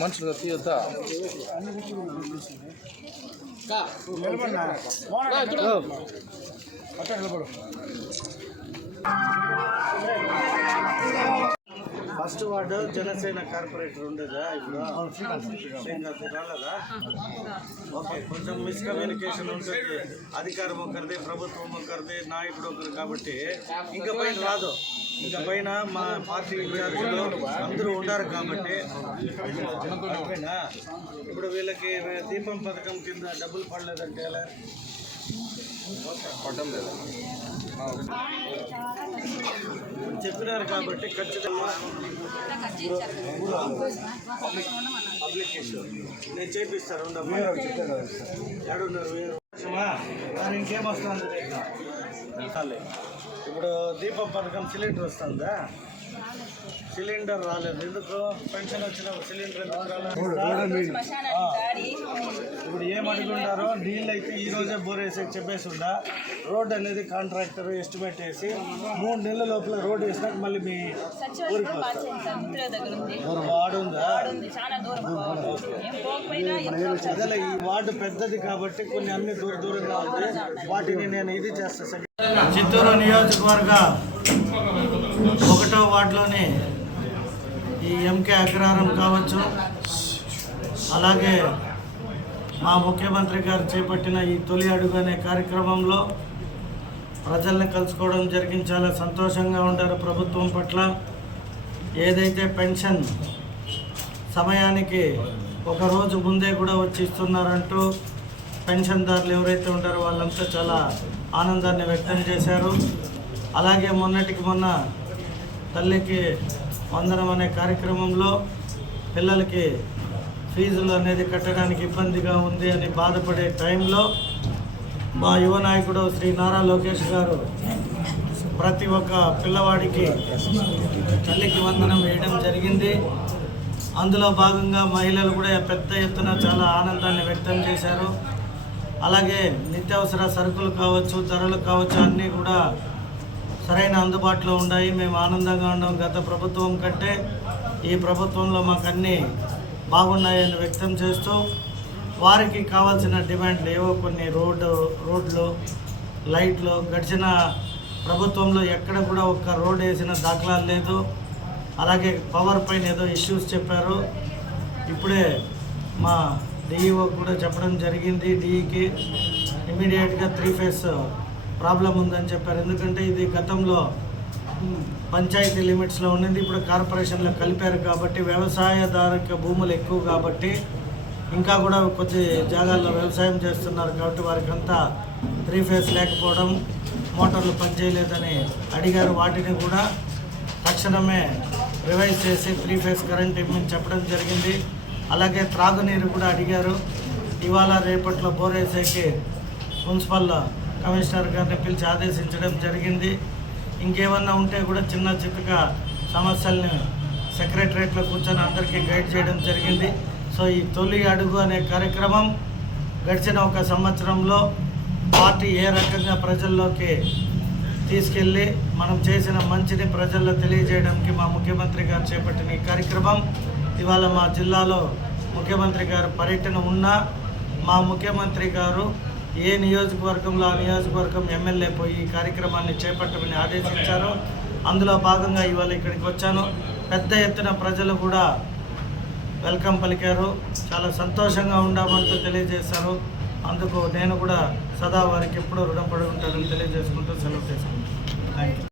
మనుషులు తీయొద్దా first ward Janasena corporator ఉండేదా ఇప్పుడు? రాలేదా ఓకే కొంచెం మిస్కమ్యూనికేషన్ ఉంటుంది. అధికారం ఒకరిది ప్రభుత్వం ఒకరిది నాయకుడు ఒకరు కాబట్టి ఇంకా పైన రాదు. ఇంకా పైన మా పార్టీ ఇన్ఛార్జీలు అందరూ ఉండారు కాబట్టి ఇప్పుడు వీళ్ళకి దీపం పథకం కింద డబ్బులు పడలేదంటే ఎలా? లేదు? చెప్పినారు కాబట్టి ఖచ్చితంగా అప్లికేషన్ నేను చేపిస్తాను. ఏడున్నారు వేరు ఇంకేం వస్తుంది. ఇప్పుడు దీపం పథకం సిలిండర్ వస్తుందా? సిలిండర్ రాలేదు. ఎందుకు? పెన్షన్ వచ్చినప్పుడు సిలిండర్. ఇప్పుడు ఏం అడుగుండారో? నీళ్ళు అయితే ఈ రోజే బోర్ వేసి చెప్పేసి ఉండా రోడ్ అనేది కాంట్రాక్టర్ ఎస్టిమేట్ వేసి మూడు నెలల లోపల రోడ్ వేసినాక మళ్ళీ మీ ఊరికి వస్తారు. వార్డు ఈ వార్డు పెద్దది కాబట్టి కొన్ని అన్ని దూర దూరంగా ఉంది. వాటిని నేను ఇది చేస్తాను చిత్తూరు నియోజకవర్గ ఒకటో వార్డులోని ఈ ఎంకే అగ్రహారం కావచ్చు. అలాగే మా ముఖ్యమంత్రి గారు చేపట్టిన ఈ తొలి అడుగు అనే కార్యక్రమంలో ప్రజల్ని కలుసుకోవడం జరిగింది. చాలా సంతోషంగా ఉండారు ప్రభుత్వం పట్ల. ఏదైతే పెన్షన్ సమయానికి ఒకరోజు ముందే కూడా వచ్చి ఇస్తున్నారంటూ పెన్షన్దారులు ఎవరైతే ఉంటారో వాళ్ళంతా చాలా ఆనందాన్ని వ్యక్తం చేశారు. అలాగే మొన్నటికి మొన్న తల్లికి వందనం అనే కార్యక్రమంలో పిల్లలకి ఫీజులు అనేది కట్టడానికి ఇబ్బందిగా ఉంది అని బాధపడే టైంలో మా యువ నాయకుడు శ్రీ నారా లోకేష్ గారు ప్రతి ఒక్క పిల్లవాడికి తల్లికి వందనం వేయడం జరిగింది. అందులో భాగంగా మహిళలు కూడా పెద్ద ఎత్తున చాలా ఆనందాన్ని వ్యక్తం చేశారు. అలాగే నిత్యావసర సరుకులు కావచ్చు ధరలు కావచ్చు అన్నీ కూడా సరైన అందుబాటులో ఉన్నాయి. మేము ఆనందంగా ఉన్నాం గత ప్రభుత్వం కంటే. ఈ ప్రభుత్వంలో మాకు అన్నీ బాగున్నాయని వ్యక్తం చేస్తూ వారికి కావాల్సిన డిమాండ్లు ఏవో కొన్ని రోడ్డు రోడ్లు లైట్లు గడిచిన ప్రభుత్వంలో ఎక్కడ కూడా ఒక్క రోడ్ వేసిన దాఖలాలు లేదు. అలాగే పవర్ పైన ఏదో ఇష్యూస్ చెప్పారు. ఇప్పుడే మా డిఈఓ కూడా చెప్పడం జరిగింది. డిఈకి ఇమీడియట్గా త్రీ ఫేస్ ప్రాబ్లం ఉందని చెప్పారు. ఎందుకంటే ఇది గతంలో పంచాయతీ లిమిట్స్లో ఉన్నది. ఇప్పుడు కార్పొరేషన్లో కలిపారు కాబట్టి వ్యవసాయదారక భూములు ఎక్కువ కాబట్టి ఇంకా కూడా కొద్ది జాగాల్లో వ్యవసాయం చేస్తున్నారు కాబట్టి వారికి అంతా త్రీ ఫేస్ లేకపోవడం మోటార్లు పనిచేయలేదని అడిగారు. వాటిని కూడా తక్షణమే రివైజ్ చేసి త్రీ ఫేస్ కరెంట్ ఇమ్మని చెప్పడం జరిగింది. అలాగే త్రాగునీరు కూడా అడిగారు. ఇవాళ రేపట్లో బోరేసేకి మున్సిపల్ కమిషనర్ గారిని పిలిచి ఆదేశించడం జరిగింది. ఇంకేమన్నా ఉంటే కూడా చిన్న చిత్తగా సమస్యల్ని సెక్రటరేట్లో కూర్చొని అందరికీ గైడ్ చేయడం జరిగింది. సో ఈ తొలి అడుగు అనే కార్యక్రమం గడిచిన ఒక సంవత్సరంలో పార్టీ ఏ రకంగా ప్రజల్లోకి తీసుకెళ్ళి మనం చేసిన మంచిని ప్రజల్లో తెలియజేయడానికి మా ముఖ్యమంత్రి గారు చేపట్టిన ఈ కార్యక్రమం. ఇవాళ మా జిల్లాలో ముఖ్యమంత్రి గారు పర్యటన ఉన్నా మా ముఖ్యమంత్రి గారు ఏ నియోజకవర్గంలో ఆ నియోజకవర్గం ఎమ్మెల్యే పోయి ఈ కార్యక్రమాన్ని చేపట్టమని ఆదేశించారు అందులో భాగంగా ఇవాళ ఇక్కడికి వచ్చాను. పెద్ద ఎత్తున ప్రజలు కూడా వెల్కమ్ పలికారు. చాలా సంతోషంగా ఉండామంటూ తెలియజేశారు. అందుకు నేను కూడా సదా వారికి ఎప్పుడూ రుణపడి ఉంటానని తెలియజేసుకుంటూ సెలవు చేసుకుంటాను థ్యాంక్ యూ